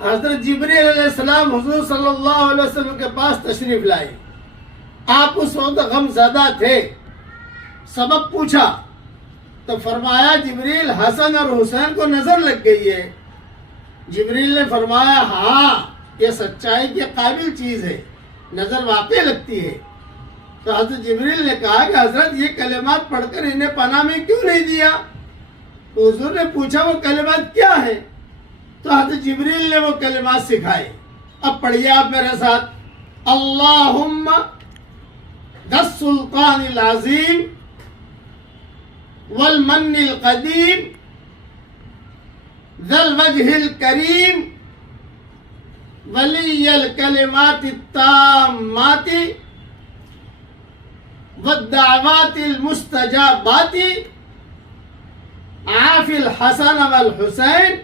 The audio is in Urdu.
حضرت جبریل علیہ السلام حضور صلی اللہ علیہ وسلم کے پاس تشریف لائے. آپ اس وقت غم زدہ تھے. سبب پوچھا تو فرمایا جبریل حسن اور حسین کو نظر لگ گئی ہے. جبریل نے فرمایا ہاں یہ سچائی کے قابل چیز ہے, نظر واقع لگتی ہے. تو حضرت جبریل نے کہا کہ حضرت یہ کلمات پڑھ کر انہیں پناہ میں کیوں نہیں دیا؟ تو حضور نے پوچھا وہ کلمات کیا ہیں؟ تو حضرت جبریل نے وہ کلمات سکھائے. اب پڑھیے آپ میرے ساتھ. اللہم ذی السلطان العظیم والمن القدیم ذی الوجہ الکریم ولی الکلمات التامات والدعوات المستجابات عاف الحسن والحسین